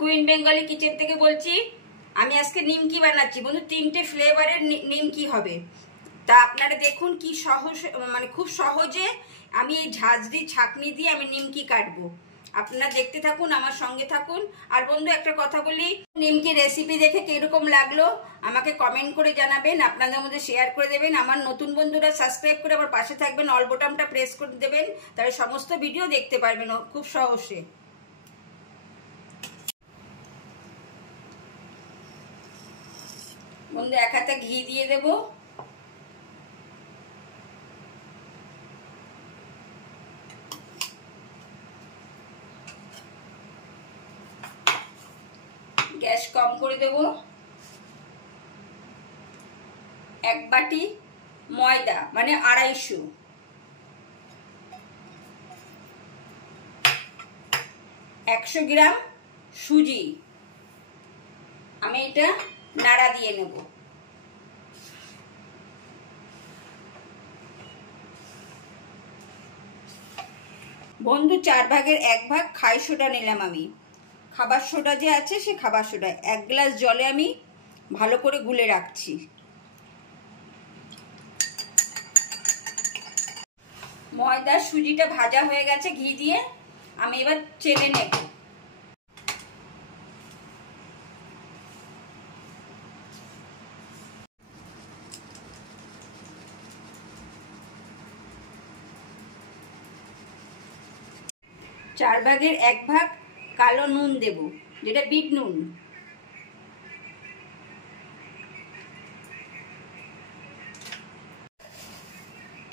Queen Bengali kitchen থেকে বলছি। আমি আজকে নিমকি বানাচ্ছি বন্ধু, 3টে ফ্লেভারের নিমকি হবে। তা আপনারা দেখুন কি সহজ, মানে খুব সহজে আমি এই ঝাঁঝরি ছাঁকনি দিয়ে আমি নিমকি কাটবো। আপনারা দেখতে থাকুন, আমার সঙ্গে থাকুন। আর বন্ধু একটা কথা বলি, নিমকি রেসিপি দেখে কিরকম লাগলো আমাকে কমেন্ট করে জানাবেন, আপনাদের মধ্যে শেয়ার করে দেবেন। আমার নতুন বন্ধুরা সাবস্ক্রাইব করে আমার পাশে থাকবেন, অল বোতামটা প্রেস করে দেবেন, তাহলে সমস্ত ভিডিও দেখতে পারবেন খুব সহজে। বন্ধু এক হাতে ঘি দিয়ে দেব, গ্যাস কম করে দেব। 1 বাটি ময়দা মানে 250, 100 গ্রাম সুজি আমি এটা নাড়া দিয়ে নেব। বন্ধু 4 ভাগের 1 ভাগ খাই সোডা নিলাম আমি, খাবার সোডা যে আছে সে খাবার সোডা 1 গ্লাস জলে আমি ভালো করে গুলে রাখছি। ময়দা সুজিটা ভাজা হয়ে গেছে ঘি দিয়ে, আমি এবার চেলে নেব। চার ভাগের 1 ভাগ কালো নুন দেব, যেটা বিট নুন।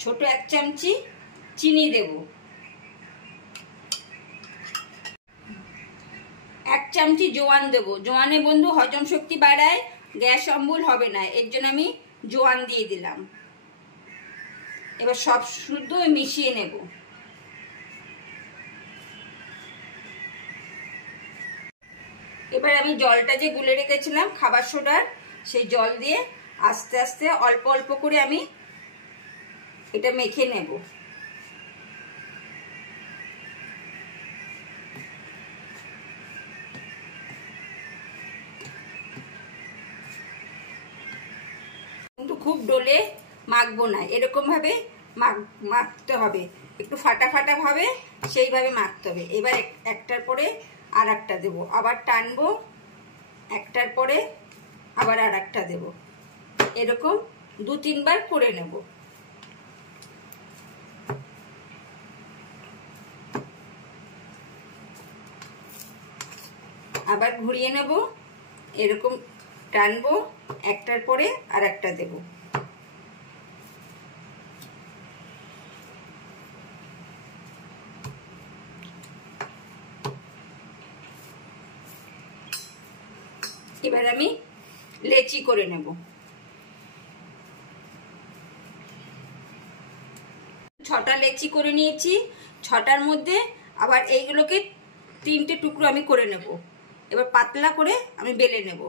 ছোট 1 চামচি চিনি দেব। 1 চামচি জোয়ান দেব। জোয়ানে বন্ধু হজম শক্তি বাড়ায়, গ্যাস অম্বল হবে না, এর জন্য আমি জোয়ান দিয়ে দিলাম। এবার সব শুদ্ধ মিশিয়ে নেব। এবার আমি জলটা যে গুলে রেখেছিলাম খাবার সোডার, সেই জল দিয়ে আস্তে আস্তে অল্প অল্প করে আমি এটা মেখে নেব। কিন্তু খুব ডলে মাখবো না, এরকম ভাবে মাখতে হবে, একটু ফাটা ফাটা ভাবে সেইভাবে মাখতে হবে। এবার একটার পরে আর একটা দেবো, আবার টানবো, একটার পরে আবার আর একটা দেবো, এরকম 2-3 বার করে নেব। আবার ঘুরিয়ে নেব, এরকম টানবো, একটার পরে আর একটা দেব। এবার আমি লেচি করে নেব। 6টা লেচি করে নিয়েছি, 6টার মধ্যে আবার এইগুলোকে 3টে টুকরো আমি করে নেব। এবার পাতলা করে আমি বেলে নেব।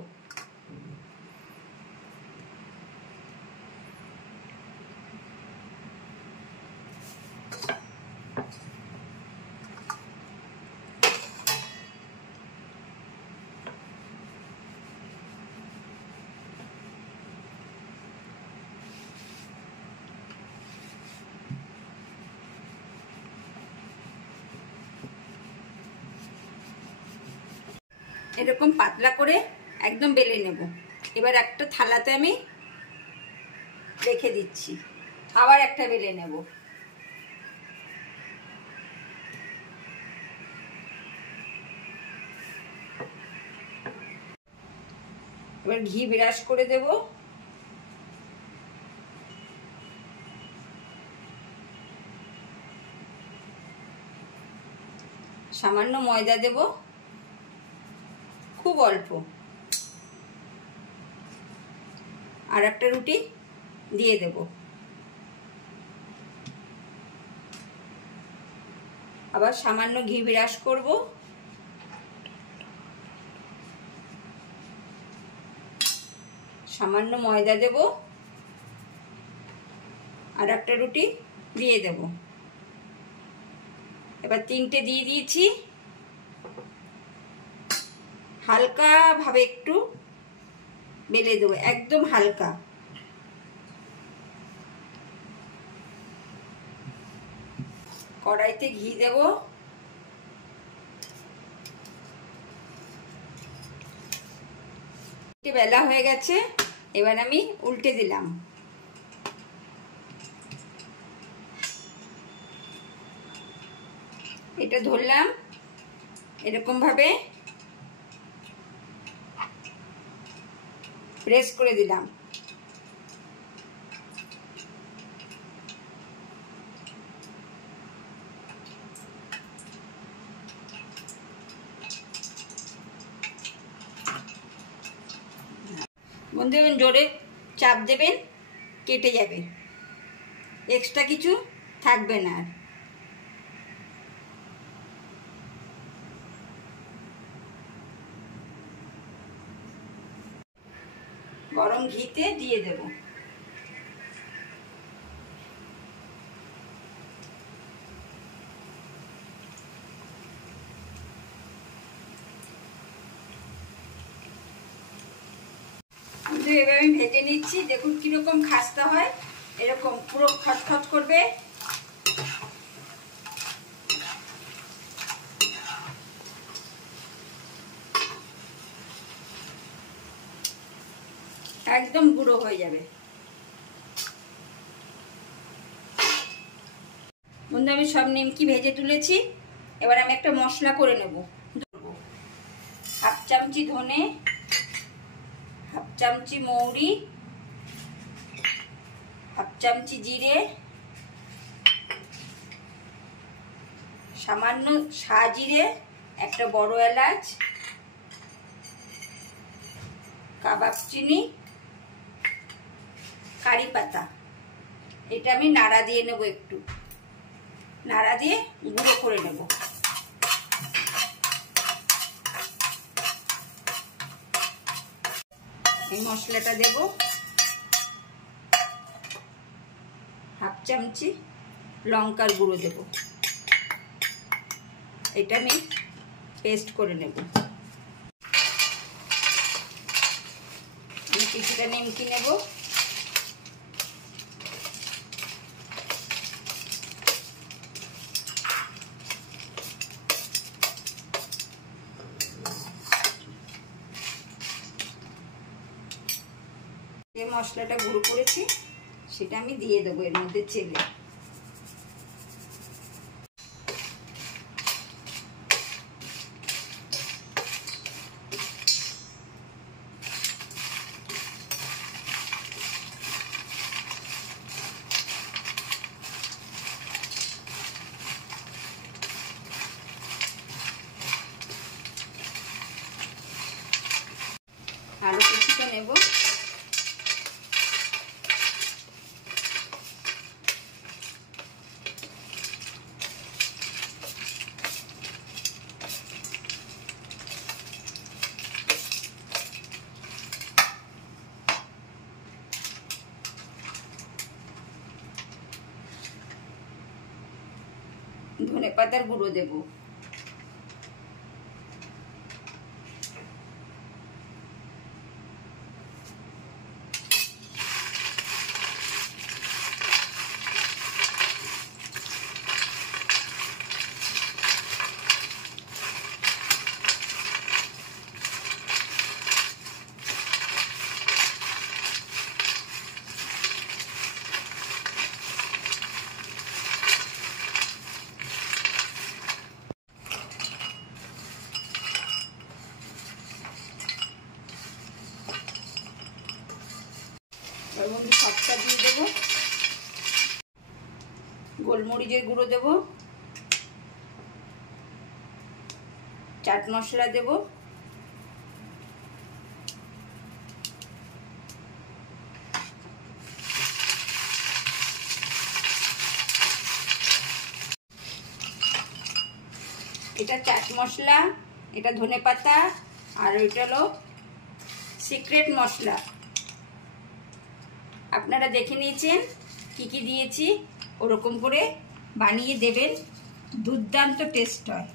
এরকম পাতলা করে একদম বেলে নেব। এবার একটা থালাতে আমি রেখে দিচ্ছি, আবার একটা বেলে নেব। এবার ঘি ব্রাশ করে দেব। সামান্য ময়দা দেব, খুব অল্প। আর একটা রুটি দিয়ে দেব। আবার সামান্য ঘি ব্রাশ করব। সামান্য ময়দা দেব, আর একটা রুটি দিয়ে দেব। এবার 3টে দিয়ে দিয়েছি। হালকা ভাবে একটু বেলে দেবো, একদম হালকা। কড়াইতে ঘি দেব, বেলা হয়ে গেছে, এবার আমি উল্টে দিলাম। এটা ধরলাম, এরকম ভাবে প্রেস করে দিলাম। বন্ধুগণ জোরে চাপ দেবেন, কেটে যাবে, এক্সট্রা কিছু থাকবে না। গরম ঘিতে দিয়ে দেব। এভাবে আমি ভেজে নিচ্ছি, দেখুন কিরকম খাস্তা হয়, এরকম পুরো খটখট করবে। একদম গুঁড়ো হয়ে যাবে। বন্ধু আমি সব নিমকি ভেজে তুলেছি, এবার আমি একটা মশলা করে নেব। হাফ চামচি ধনে, হাফ চামচি মৌরি, হাফ চামচি জিরে, সামান্য সাজিরে, একটা বড় এলাচ, কাবাব চিনি, কারি পাতা। এটা আমি নাড়া দিয়ে নেব, একটু নাড়া দিয়ে গুঁড়ো করে নেব। এই মশলাটা দেব, হাফ চামচি লঙ্কার গুঁড়ো দেব। এটা আমি পেস্ট করে নেব। আমি কিছুটা নিমকি নেব, যে মশলাটা গুঁড়ো করেছি সেটা আমি দিয়ে দেবো এর মধ্যে চেলে। আলু কুচিটা নেব, ধনে পাতার গুঁড়ো দেব, এর মধ্যে সবটা দিয়ে দেবো। গোলমরিচের গুঁড়ো দেব, চাট মশলা দেব, এটা চাট মশলা, এটা ধনেপাতা, আর এটা হলো সিক্রেট মশলা। আপনারা দেখে নিয়েছেন কি কি দিয়েছি, ওরকম করে বানিয়ে দেবেন, দুর্দান্ত টেস্ট হয়।